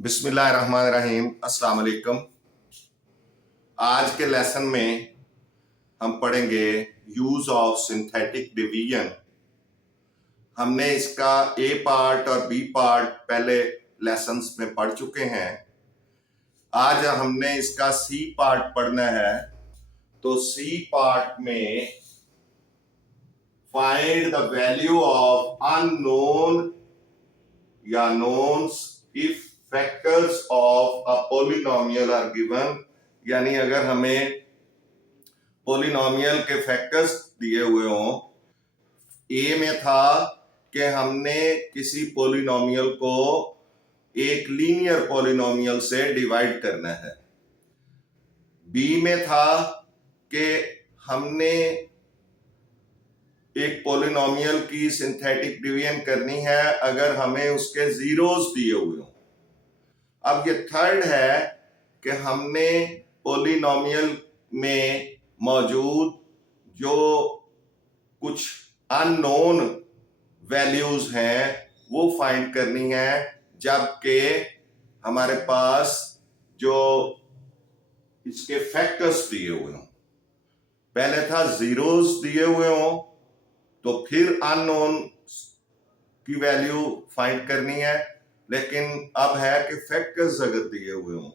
बिस्मिल्लाहिर्रहमानिर्रहीम। अस्सलाम वालेकुम। आज के लेसन में हम पढ़ेंगे यूज ऑफ सिंथेटिक डिवीजन। हमने इसका ए पार्ट और बी पार्ट पहले लेसन्स में पढ़ चुके हैं। आज हमने इसका सी पार्ट पढ़ना है। तो सी पार्ट में find the value of unknown या knowns if factors of a polynomial are given. यानी अगर हमें पॉलिनोमियल के फैक्टर्स दिए हुए हों। ए में था कि हमने किसी पॉलिनोमियल को एक लीनियर पॉलिनोमियल से डिवाइड करना है। बी में था कि हमने एक पॉलिनोमियल की सिंथेटिक डिवीजन करनी है अगर हमें उसके जीरोस दिए हुए हों। अब ये थर्ड है कि हमने पॉलिनोमियल में मौजूद जो कुछ अननोन वैल्यूज हैं वो फाइंड करनी है, जबकि हमारे पास जो इसके फैक्टर्स दिए हुए हों। पहले था जीरोस दिए हुए हों, तो फिर अननोन की वैल्यू फाइंड करनी है। लेकिन अब है कि फैक्टर्स अगर दिए हुए हों,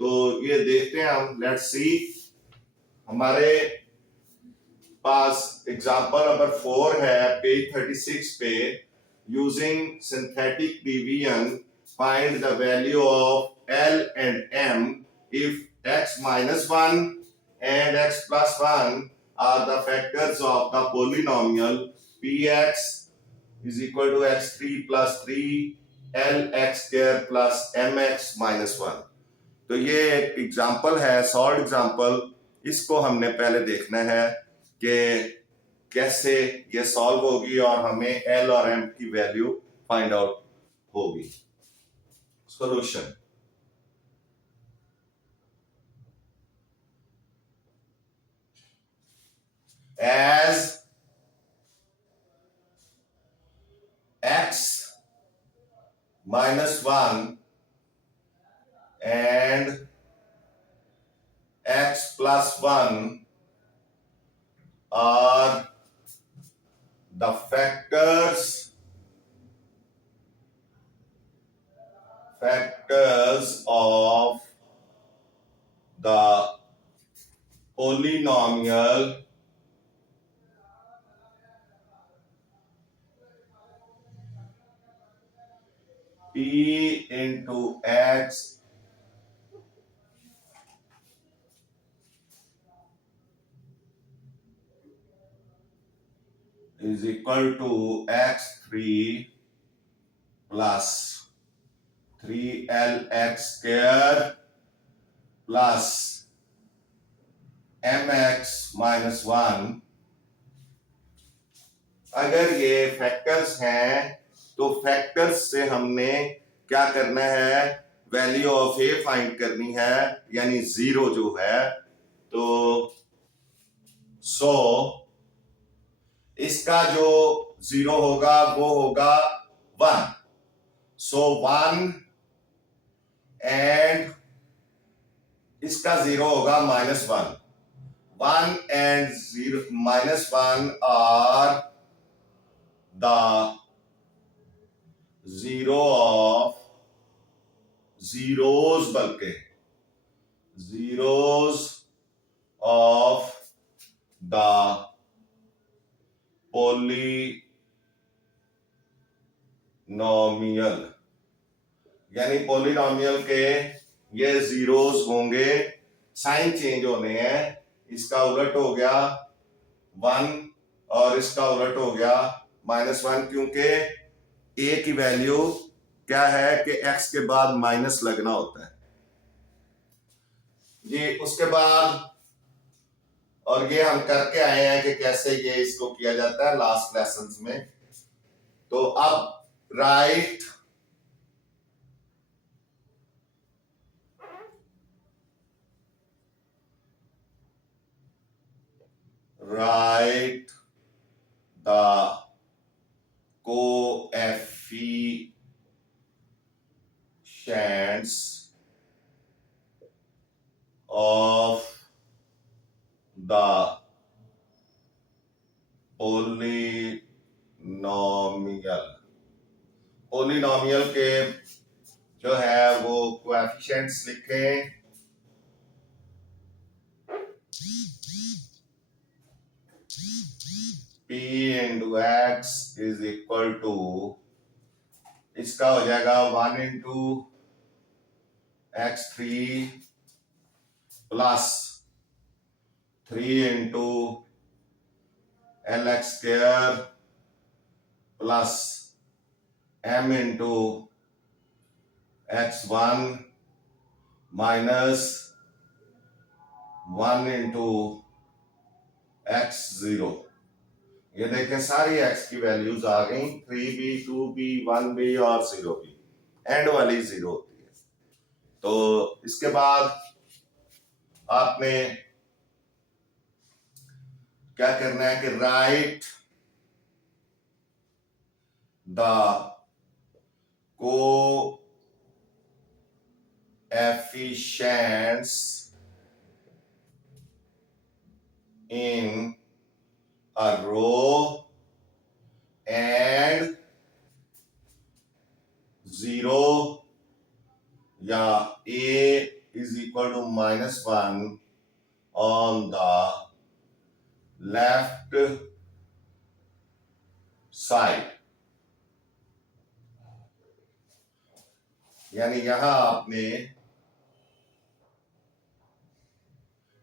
तो ये देखते हैं हम। Let's see. हमारे पास एग्जांपल नंबर 4 है पेज 36 पे। Using synthetic division find the value of L and M if x minus 1 and x plus 1 are the factors of the polynomial px is equal to x3 plus 3 lx square plus mx minus 1। तो ये एक example है, solve example. इसको हमने पहले देखना है कि कैसे ये सॉल्व होगी और हमें एल और एम की वैल्यू फाइंड आउट होगी। Solution. As x minus 1 and x plus 1 are the factors of the polynomial p into x is equal to x3 plus 3lx square plus mx minus 1। अगर ये factors हैं तो factors से हमने क्या करना है, वैल्यू ऑफ ए फाइंड करनी है, यानी जीरो जो है। तो इसका जो जीरो होगा वो होगा 1। सो 1 एंड इसका जीरो होगा -1। 1 and 0 -1 are the zero of zeros, बल्कि zeros of the polynomial। यानी पॉलिनोमियल के ये जीरोस होंगे, साइन चेंज होने हैं। इसका उलट हो गया 1 और इसका उलट हो गया -1, क्योंकि ए की वैल्यू क्या है कि x के बाद माइनस लगना होता है ये। उसके बाद और ये हम करके आए हैं कि कैसे ये इसको किया जाता है लास्ट लेसन्स में। तो अब write the of the polynomial के जो है वो कोएफिशिएंट्स लिखें। p into X is equal to, इसका हो जाएगा 1 into x3 plus 3 into lx square plus m into x1 minus 1 into x0। ये देखें सारी x की वैल्यूज आ गई, 3b 2b 1b और 0b, एंड वाली 0 होती है। तो इसके बाद आपने क्या करना है कि right the coefficients in a row and 0 या a is equal to -1 on the left side। यानी यहां आपने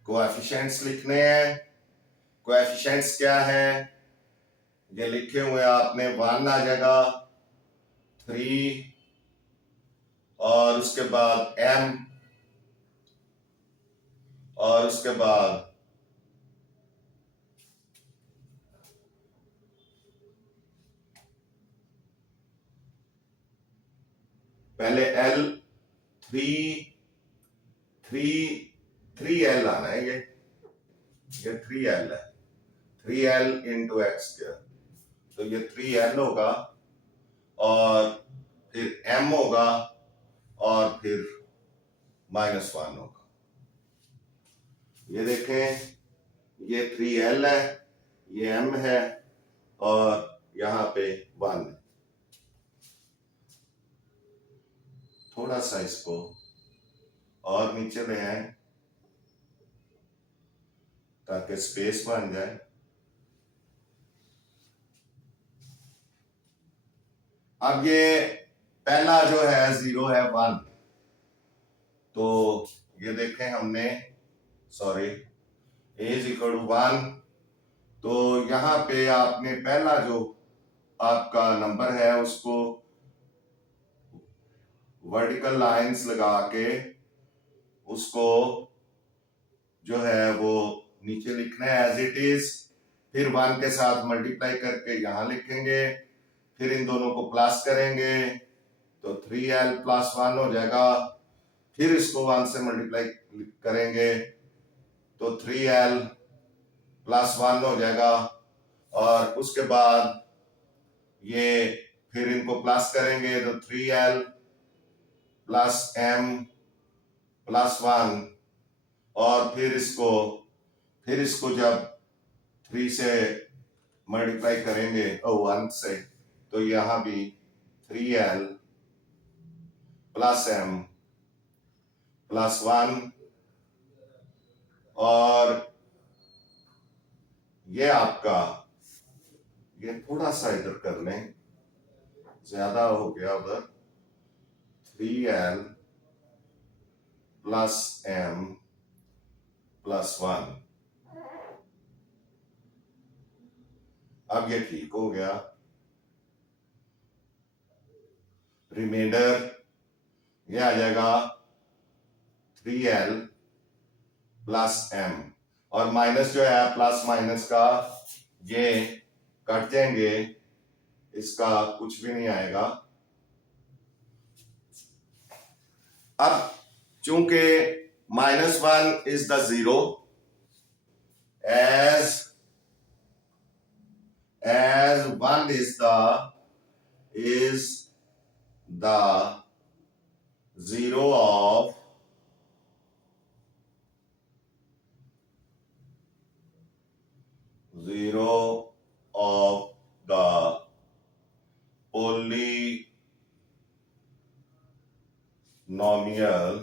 कोएफिशिएंट्स लिखने हैं। कोएफिशिएंट्स क्या है, ये लिखे हुए आपने, 1 आ जाएगा, 3 और उसके बाद m और उसके बाद पहले l 3l आना है, ये 3l है, 3l इंटू एक्स स्क्वायर, तो ये 3l होगा और फिर m होगा और फिर -1 होगा। ये देखें, ये 3l है, ये m है और यहां पे 1 है। थोड़ा सा इसको और नीचे ले आए ताकि स्पेस बन जाए। अब ये पहला जो है 0 है 1, तो ये देखें हमने, sorry, a is equal to 1, तो यहां पे आपने पहला जो आपका नंबर है उसको वर्टिकल लाइंस लगा के उसको जो है वो नीचे लिखना है एज इट इज, फिर 1 के साथ मल्टीप्लाई करके यहां लिखेंगे, फिर इन दोनों को प्लस करेंगे तो 3l प्लस 1 हो जाएगा, फिर इसको 1 से मल्टीप्लाई करेंगे तो 3l प्लस 1 हो जाएगा, और उसके बाद ये फिर इनको प्लस करेंगे तो 3l प्लस m प्लस 1, और फिर इसको जब 3 से मल्टीप्लाई करेंगे 1 से, तो यहां भी 3l प्लस m प्लस 1, और ये आपका, ये थोड़ा सा इधर कर लें, ज्यादा हो गया उधर, 3l प्लस m प्लस 1। अब ये ठीक हो गया। रिमाइंडर ये आ जाएगा 3l प्लस m, और माइनस जो है प्लस माइनस का ये कट जाएंगे, इसका कुछ भी नहीं आएगा। अब चूंकि -1 is the 0, as 1 is the 0 of the polynomial,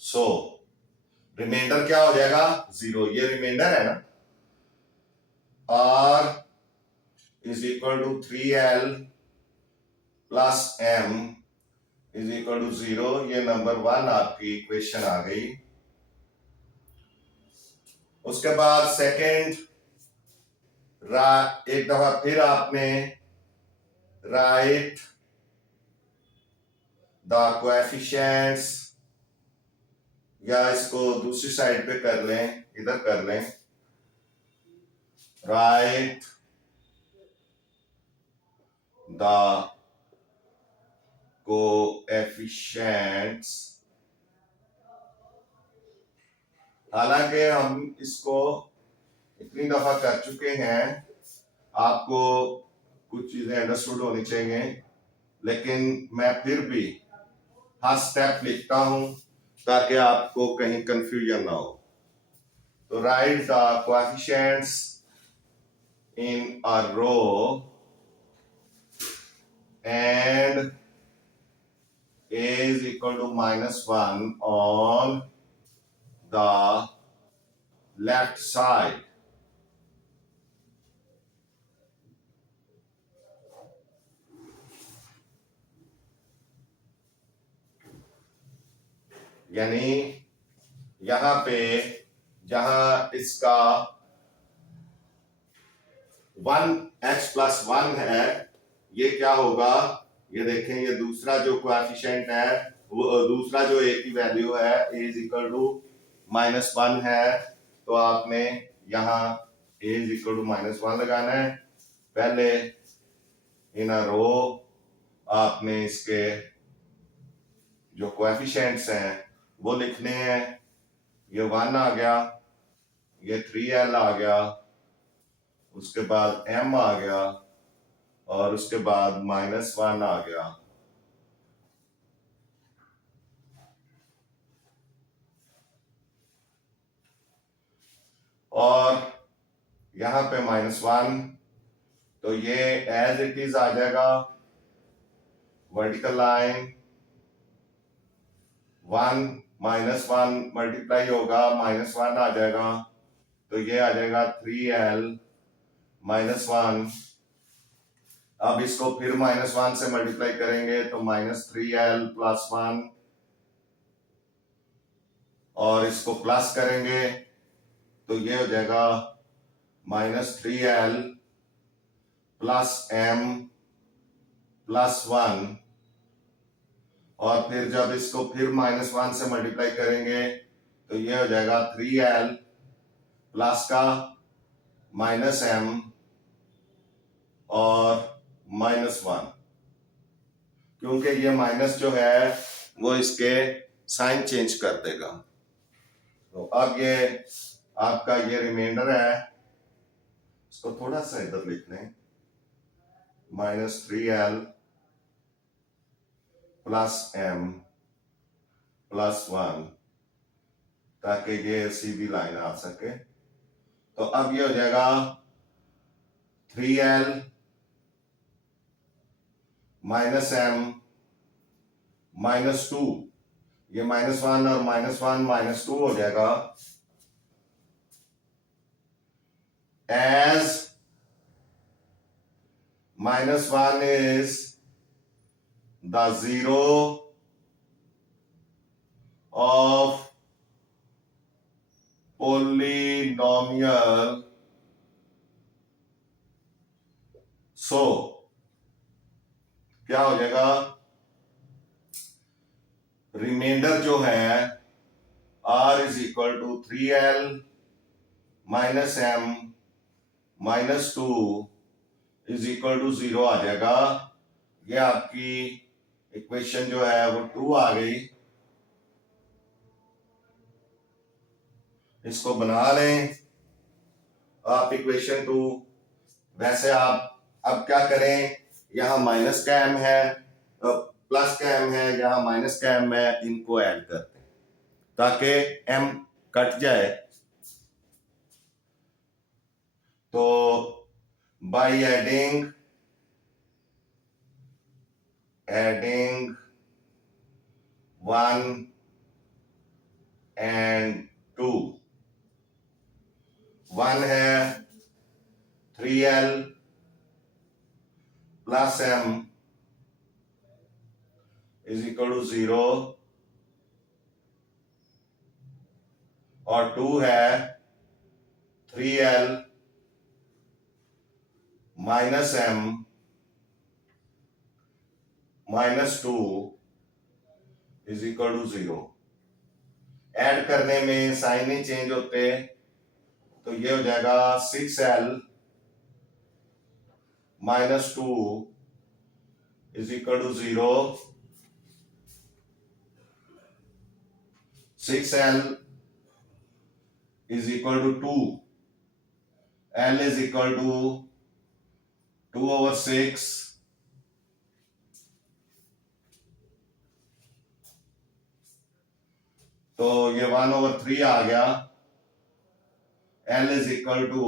so remainder क्या हो जाएगा 0, ये रिमाइंडर है ना, r is equal to 3l plus m is equal to 0, ये नंबर 1 आपकी इक्वेशन आ गई। उसके बाद सेकेंड, एक दफा फिर आपने राइट द कोएफिशिएंट्स, या इसको दूसरी साइड पे कर लें, इधर कर लें, राइट द कोएफिशिएंट्स। हालांकि हम इसको इतनी दफा कर चुके हैं, आपको कुछ चीजें अंडरस्टूड होनी चाहिए, लेकिन मैं फिर भी हर स्टेप लिखता हूं ताकि आपको कहीं कंफ्यूजन ना हो। तो write the coefficients in a row and a is equal to -1 on the left side, यानी यहां पे जहां इसका 1x+1 है, ये क्या होगा, ये देखें, ये दूसरा जो कोएफिशिएंट है, वो दूसरा जो a की वैल्यू है a इज इक्वल टू -1 है, तो आपने यहां a इज इक्वल टू -1 लगाना है। पहले इन अ रो आपने इसके जो कोएफिशिएंट्स हैं वो लिखने हैं। ये 1 आ गया, ये 3l आ गया, उसके बाद m आ गया, और उसके बाद -1 आ गया। और यहां पे -1, तो ये एज इट इज आ जाएगा, वर्टिकल लाइन 1 -1 मल्टीप्लाई होगा, -1 आ जाएगा, तो ये आ जाएगा 3l -1। अब इसको फिर -1 से मल्टीप्लाई करेंगे तो -3l + 1, और इसको प्लस करेंगे तो ये हो जाएगा -3l + m + 1, और फिर जब इसको फिर -1 से मल्टीप्लाई करेंगे तो ये हो जाएगा 3l प्लस का -m और -1, क्योंकि ये माइनस जो है वो इसके साइन चेंज कर देगा। तो अब ये आपका ये रिमाइंडर है, इसको थोड़ा सा इधर लिख लें, -3l + m + 1, ताकि ये सीधी लाइन आ सके। तो अब ये हो जाएगा 3l -m -2, ये -1 और -1 -2 हो जाएगा, as -1 is the zero of polynomial, so क्या हो जाएगा, रिमाइंडर जो है r is equal to 3l -m -2 is equal to 0 आ जाएगा। ये आपकी इक्वेशन जो है वो 2 आ गई। इसको बना लें आप इक्वेशन 2। वैसे आप अब क्या करें, यहाँ माइनस का m है, प्लस का m है, यहाँ माइनस का m है, इनको ऐड करते हैं ताकि m कट जाए। तो बाय एडिंग 1 and 2, 1 है 3l plus m is equal to 0 और 2 है 3l minus m minus 2 is equal to 0। Add करने में साइन नहीं चेंज होते, तो ये हो जाएगा 6l minus 2 is equal to 0। 6l is equal to 2, l is equal to 2/6, तो ये 1/3 आ गया। l is equal to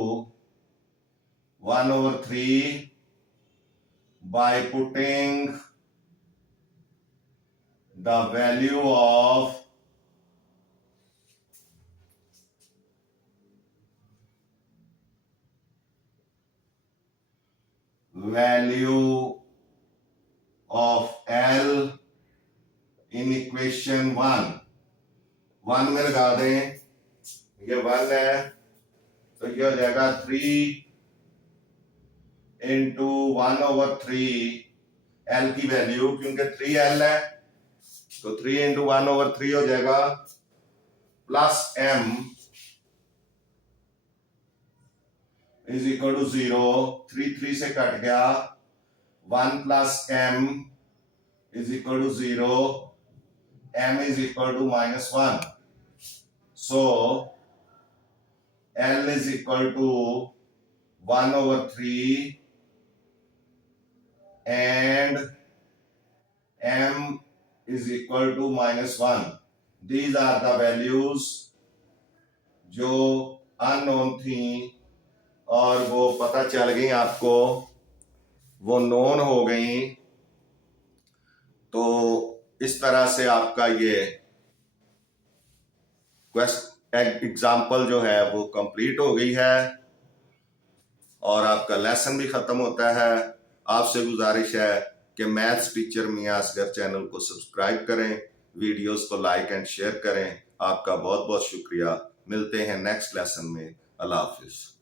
1/3 by putting the value of L in equation 1 में लगा दें, ये 1 है तो ये हो जाएगा 3 into 1/3 L की वैल्यू, क्योंकि 3L है तो 3 into 1/3 हो जाएगा plus m is equal to 0। 3 से कट गया, 1 plus m is equal to 0, m is equal to -1, so L is equal to 1/3 and m is equal to -1। These are the values जो unknown थी और वो पता चल गई आपको, वो नोन हो गई। तो इस तरह से आपका ये एग्जाम्पल जो है वो कंप्लीट हो गई है और आपका लेसन भी खत्म होता है। आपसे गुजारिश है कि मैथ्स टीचर मियां असगर चैनल को सब्सक्राइब करें, वीडियोस को लाइक एंड शेयर करें। आपका बहुत बहुत शुक्रिया। मिलते हैं नेक्स्ट लेसन में। अल्लाह हाफिज।